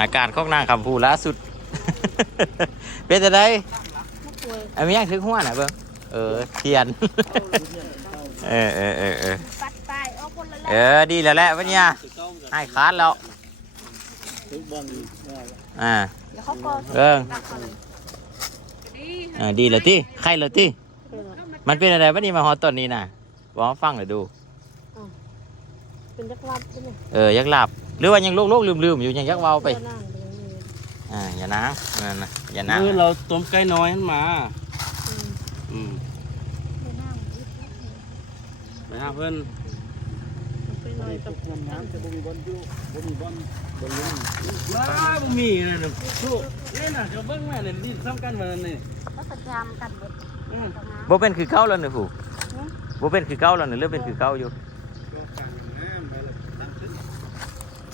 อาการของนางคำพูล่าสุด เป็นจะได้มะกรูดอันนี้ยังถึงหัวน่ะเบิ่งเออเทียน เออเออเออเออปัดไปเอาคนละเอเล่มอดีแล้วแหละวันเนี้ยให้คาดแล้วถึงบอลอ่าเดี๋ยวเขาก็เบิ่งตักเขาเลยเออดีแล้วติใครแล้วติเออมันเป็นอะไรวันนี้มาฮอตต้นนี้น่ะบอกมาฟังหน่อยดูเป็นจักรวาลใช่ไหมเออยักหลับ หรือว่ายังโลกโลกลืมลืมๆอยู่ยังยักเว้าไปเจ้านั่งไปอย่างนี้อ่าอย่านะนั่นนะอย่านะมือเราต้มไก่น้อยขึ้นมาอืมอืมเจ้านั่งไปหาเพื่อนไปหน่อยกับน้ำจะบ่มีบอลอยู่บ่มีบอลบอลลุ้นว้าบ่มีนะน่ะสู้นี่น่ะจะเบิ่งแม่นี่ดินซ้ำกันมานี่เขาจะจามกันหมดอืมตรงนั้นบ่เป็นคือเก่าแล้วนี่ผู้บ่เป็นคือเก่าแล้วนี่หรือเป็นคือเก่าอยู่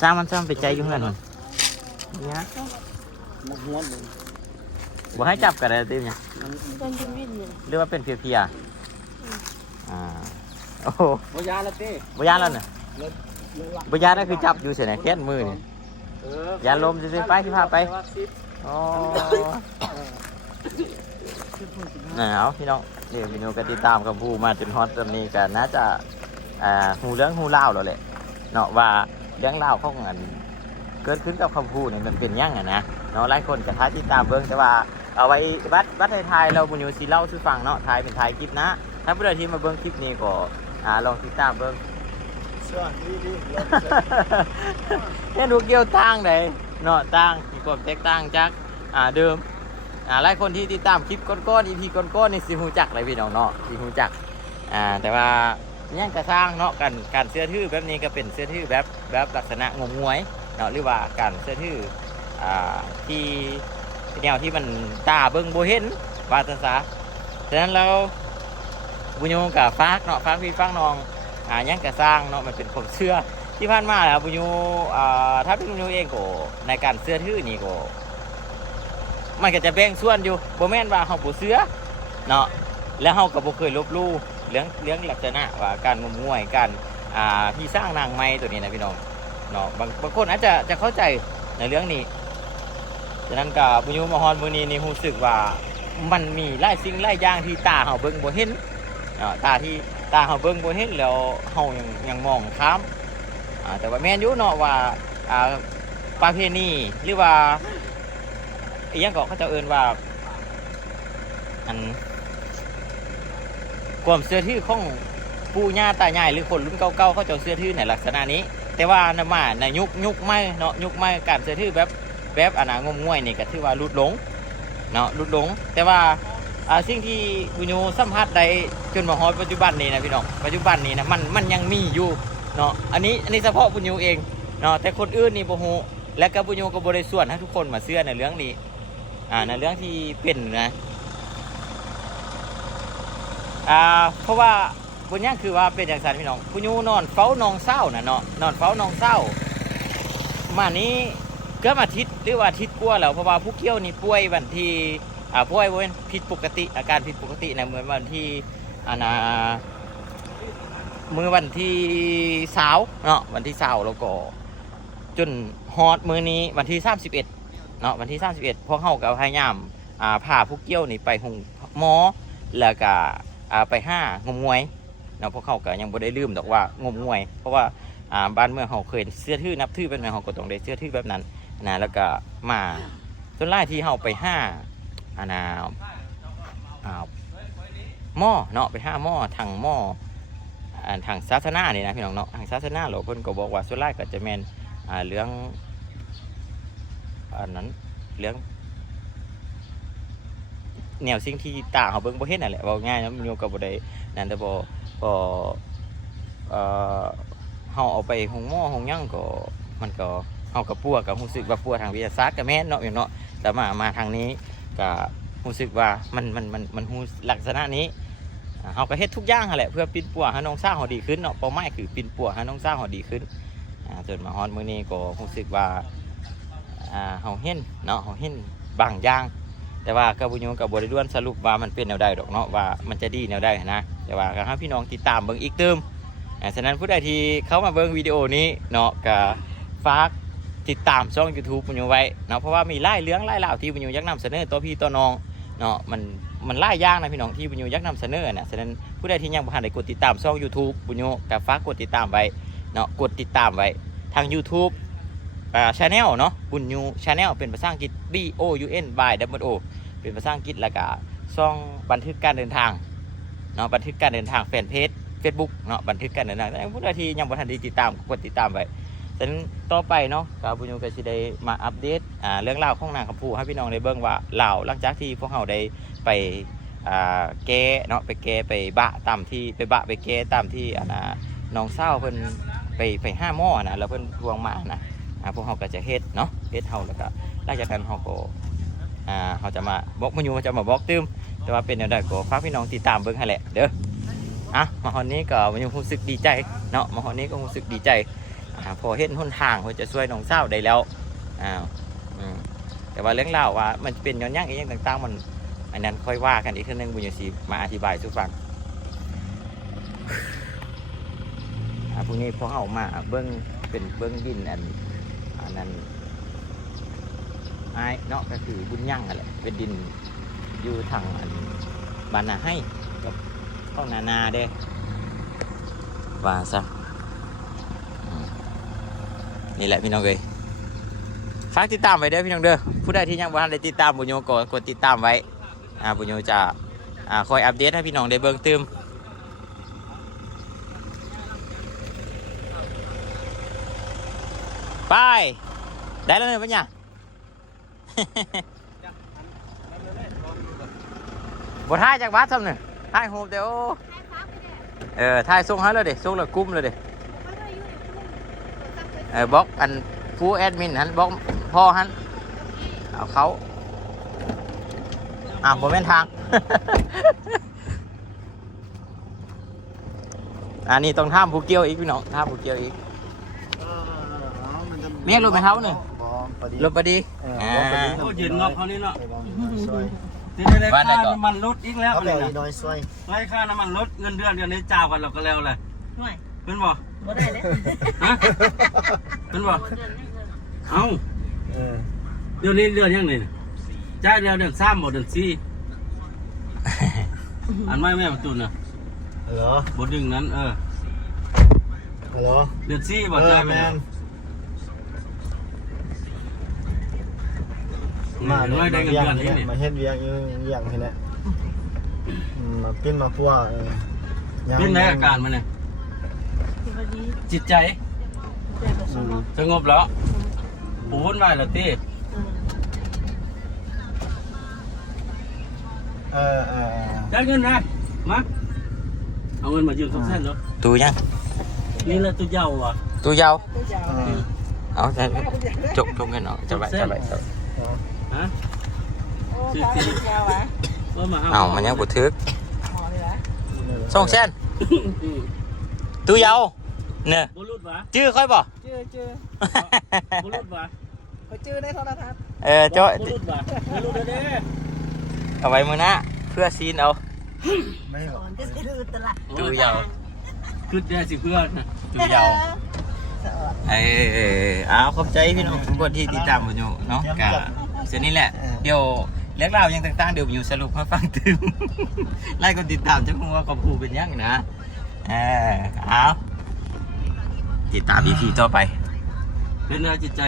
สร้างมันสร้างไปใจอยู่เฮือนมันเนี่ยมักม้วนเลยบ่ให้จับกันเลยติเนี่ยเป็นยินวินอยู่หรือว่าเป็นเพียๆอ่าโอ้โหบ่ยาละเต้บ่ยานแล้วเนี่ยบ่ยานนั่นคือจับอยู่เสียเนี่ยแค่นมือนี่เออยาลมซื่อๆไปสิพาไปอ๋อน่าเอาพี่น้องเดี๋ยวพี่น้องก็ติดตามกับผู้มาจนฮอตตอนนี้ก็น่าจะอ่าหูเรื่องหูเล่าวแล้วแหละเนาะว่า เรื่องเล่าวของอันเกิดขึ้นกับคำพูดนี่มันเป็นยังไงนะเนาะหลายคนก็ท้าติดตามเบิ่งแต่ว่าเอาไว้บัดบัดไทยๆเราบุญยูสิเล่าสู่ฟังเนาะทายเป็นทายคลิปนะ ถ้าผู้ใดที่มาเบิ่งคลิปนี้ก็อ่าลองติดตามเบิ่งสวัสดีดีเห็นดูเกี่ยวต่างไหนเนาะต่างมีความแตกต่างจากอ่าเดิมอ่าหลายคนที่ติดตามคลิปก้อนๆ EP ก้อนๆนี่สิฮู้จักเลยพี่น้องเนาะสิฮู้จักอ่าแต่ว่ายังกระสร้างเนาะการการเสื้อทื่อแบบนี้ก็เป็นเสื้อทื่อแบบ แบบลักษณะงมงวยเนาะหรือว่าการเสื้อทื่อที่แนวที่มันตาเบิ่งโบเห็นว่าจังซะฉะนั้นเราบุญโยงกับฟากเนาะฟากพี่ฟากน้องอ่ายังกระสร้างเนาะมันเป็นความเชื่อที่ผ่านมาแล้วบุญยูอ่าถ้าเป็นบุญยูเองก็ในการเสื้อทื่อนี่ก็มันก็จะแบ่งส่วนอยู่โบแม่นว่าเฮาบ่เสื้อเนาะแล้วเฮาก็บ่เคยลบลู่เรื่องเรื่องลักษณะว่าการงมงวยการ อ่าที่สร้างนางไม้ตัวนี้นะพี่น้องเนาะบางบางคนอาจจะจะเข้าใจในเรื่องนี้ฉะนั้นก็บุญยูมาฮอนมือนี้นี่รู้สึกว่ามันมีหลายสิ่งหลายอย่างที่ตาเฮาเบิ่งบ่เห็นเนาะตาที่ตาเฮาเบิ่งบ่เห็นแล้วเฮายังยังมองข้ามแต่ว่าแม่นอยุเนาะว่าอ่าประเพณีหรือว่าอีหยังก็เขาจะเอินว่าอันความเสื้อทื่ของ ปู่ย่าตายายหรือคนรุ่นเก่าๆเขาจะเสื้อทื่อในลักษณะนี้ แต่ว่าในมาในยุคยุคใหม่เนาะยุคใหม่การเสื้อทื่อแบบแบบอนนางมงวยนี่ก็ถือว่าลุดหลงเนาะลุดหลง แต่ว่าสิ่งที่บุญโยสัมผัสได้จนมาฮอดปัจจุบันนี้นะพี่น้องปัจจุบันนี้นะมันมันยังมีอยู่เนาะอันนี้อันนี้เฉพาะบุญยูเองเนาะแต่คนอื่นนี่บ่ฮู้และก็บุญยูก็บ่ได้ส่วนให้ทุกคนมาเชื่อในเรื่องนี้อ่าในเรื่องที่เป็นนะอ่าเพราะว่า บุญยังคือว่าเป็นอย่างสันพี่น้องบุญยูนอนเฝ้านองเศร้านะเนาะนอนเฝ้านองเศร้า มานี้เกือบอาทิตย์หรือว่าอาทิตย์กว่าแล้วเพราะว่าผู้เกี่ยวนี่ป่วยวันที่อ่าป่วยเป็นผิดปกติ อาการผิดปกตินะเหมือนวันที่อ่านะมือวันที่สาวเนาะวันที่สาวแล้วก็จนฮอตมือนี้วันที่ 31เนาะวันที่ 31พวกเขาก็พยายามอ่าพาผู้เกี่ยวนี่ไปหงหมอแล้วก็อ่าไปห้างมงวย นะพวกเขาก็ยังบ่ได้ลืมดอกว่างมงวย เพราะว่าอ่าบ้านเมืองเขาเคยเสื้อทื่อนับถือเป็นไงเขาก็ต้องได้เสื้อทื่อแบบนั้นนะแล้วก็มาจนไล่ที่เขาไปห้าอานาอ่าหม้อเนาะไปห้าหม้อทางหม้ออ่ทางศาสนาเนี่ยนะพี่น้องเนาะทางศาสนาเราเพิ่นก็บอกว่าส่วนหลายก็จะแม่นอ่าเรื่องอันนั้นเรื่องแนวสิ่งที่ตาเขาเบิ่งบ่เห็นนั่นแหละเว้าง่ายนะมันโยก็บ่ได้นั่นแต่บ่ บ่เอ่อเฮาเอาไปห้องหม้อห้องหยังก็มันก็เฮาก็ปัวก็รู้สึกว่าปัวทางวิทยาศาสตร์ก็แม่นเนาะพี่น้องเนาะแต่มามาทางนี้ก็รู้สึกว่ามันมันมันมันรู้ลักษณะนี้เขาก็เฮ็ดทุกอย่างหั่นแหละเพื่อปินปัวให้น้องสาวเขาดีขึ้นเนาะเป้าหมายคือปินปัวให้น้องสาวเขาดีขึ้นอ่าจนมาฮอนมื้อนี้ก็รู้สึกว่าอ่าเฮาเห็นเนาะเฮาเห็นบางอย่างแต่ว่าก็บ่อยู่กับบ่ได้วนสรุปว่ามันเป็นแนวใดดอกเนาะว่ามันจะดีแนวใดนะ แต่ว่าก็ให้พี่น้องติดตามเบิ่งอีกเติมอ่าฉะนั้นผู้ใดที่เข้ามาเบิ่งวิดีโอนี้เนาะก็ฝากติดตามช่อง YouTube ปุญญูไว้เนาะเพราะว่ามีไล่เรื่องไล่เล่าที่ปุญญูยักนำเสนอตัวพี่ตัวน้องเนาะมันมันไล่ยางนะพี่น้องที่ปุญญูยักนำเสนอนะฉะนั้นผู้ใดที่ยังบ่ทันได้กดติดตามช่อง YouTube ปุญญูก็ฝากกดติดตามไว้เนาะกดติดตามไว้ทาง YouTube อ่าชาแนลเนาะบุญยูชาแนลเป็นภาษาอังกฤษ B O U N Y W O เป็นภาษาอังกฤษแล้วก็ช่องบันทึกการเดินทาง เนาะบันทึกการเดินทางแฟนเพจ Facebook เนาะบันทึกการเดินทางแต่ผู้ใดที่ยังบ่ทันได้ติดตามก็กดติดตามไว้ฉะนั้นต่อไปเนาะกาบุญยูก็สิได้มาอัปเดตอ่าเรื่องราวของนางคำพูให้พี่น้องได้เบิ่งว่าเหล่าหลังจากที่พวกเราได้ไปอ่าแก้เนาะไปแก้ไปบะตามที่ไปบะไปแก้ตามที่อ่านะน้องเศร้าเพิ่นไปไปห้าหม้อนะแล้วเพิ่นทวงมานะอ่าพวกเราก็จะเฮ็ดเนาะเฮ็ดเฮาแล้วก็หลังจากนั้นเฮาก็อ่าเฮาจะมาบอกบุญยูจะมาบอกตื้ม แต่ว่าเป็นแนวใดก็ฝากพี่น้องติดตามเบิ่งให้แหละเด้ออะมาฮอนนี้ก็บุญยูรู้สึกดีใจเนาะมาฮอนนี้ก็รู้สึกดีใจอ่าพอเห็นหนทางเพื่อจะช่วยน้องเศร้าวได้แล้วอ้าวอืมแต่ว่าเรื่องเล่าวว่ามันเป็นย้อนยังอีกอย่างต่างๆมันอันนั้นค่อยว่ากันอีกทีนึงบุญยศีมาอธิบายสู่ฟังอ่าพรุ่งนี้พอเอามาเบิ้งเป็นเบิ้งดินอันอันนั้นไอ้ายเนาะก็คือบุญยั่งอะไรเป็นดิน อยู่ทางอันบานนาให้กับข้องนานาเด้ว่าซะนี่แหละพี่น้องเอ้ยฝากติดตามไว้เด้อพี่น้องเด้อผู้ใดที่ยังบ่ทันได้ติดตามบุญโยก็กดติดตามไว้อ่าบุญโยจะอ่าคอยอัปเดตให้พี่น้องได้เบิ่งเติมไปได้แล้วเนี่ยปัญญา บ่ถ่ายจากวัดซ้ำเนี่ยถ่ายโฮมเดี๋ยวเออถ่ายส่งให้เลยเด้ส่งแล้วกุ้มเลยเด้เออบล็อกอันผู้แอดมินหันบล็อกพ่อหันเอาเขาอ่าบนเป็นทาง อันนี้ต้องท่ามผู้เกี่ยวอีกพี่น้องท่ามผู้เกี่ยวอีกเมียรถไหมเท้าหนึ่งรถปดีเอออ่ารถปดีโอ้ยืนงอกเขานี่เนาะซวย ที่ได้บ้านไหนค่าก่อนน้ำมันลดอีกแล้วเอาอันแบนี้บนะอีน้อยซวยไล่ค่าน้ำมันลดเงินเดือนเดือนนี้จ้ากันเราก็แล้วเลยหน่อยเป็นบ่บ่ได้เลยฮะเป็นบ่บ่เดือนนี้เดือนเอ้าเออเดือนนี้เดือนยังนี่จ้าเดือนเดือนสามบ่เดือนสี่อันไม่แม่ประตูน่ะฮัลโหลบ่ดึงนั้นเออฮัลโหลเดือนสี่บ่เอจ้าอไปแมแล้วน มามาได้ได้เงินเวียเดือนนี้นี่นี่มาเฮ็ดเวียงอยู่เวียงนี่แหละอืมมาปิ้นมาพัวเออยังเป็นไงอาการมันเนี่ยที่พอดีจิตใจแต่บ่สมบูรณ์สงบแล้วปูวุ่นวายแล้วตีอืมเออเออได้เงินนะมาเอาเงินมายืมทุกเส้นเนาะตูยังนี่แหละตัวเยาวอะตูยาวเออเอาจะจกจกเงินเอาจะไปจะไป ฮะซื้อตีเออมาเอามันยังบุทึกหมอเลยวะส่งเส้นตูยาวเนี่ยบุรุษวะชื่อค่อยบ่ เจอเจอบุรุษวะเขาเจอในโทรทัศน์เออเจ้าบุรุษวะบุรุษเด้อเอาไว้มือหน้าเพื่อซีนเอาไม่หรอกมันจะซื้อตลาดตูยาวคือเด้สิเพื่อนนะตูยาวเออเอาขอบใจพี่น้องทุกคนที่ติดตามผมอยู่เนาะกะเสร็จนี่แหละเดี๋ยวเรื่องราวยังต่างๆ เดี๋ยวผมอยู่สรุปให้ฟังตึมไล่คนติดตามจะคงว่ากับผูเป็นยังนะเออเอาติดตาม EP ต่อไปเป็นไงจิตใจ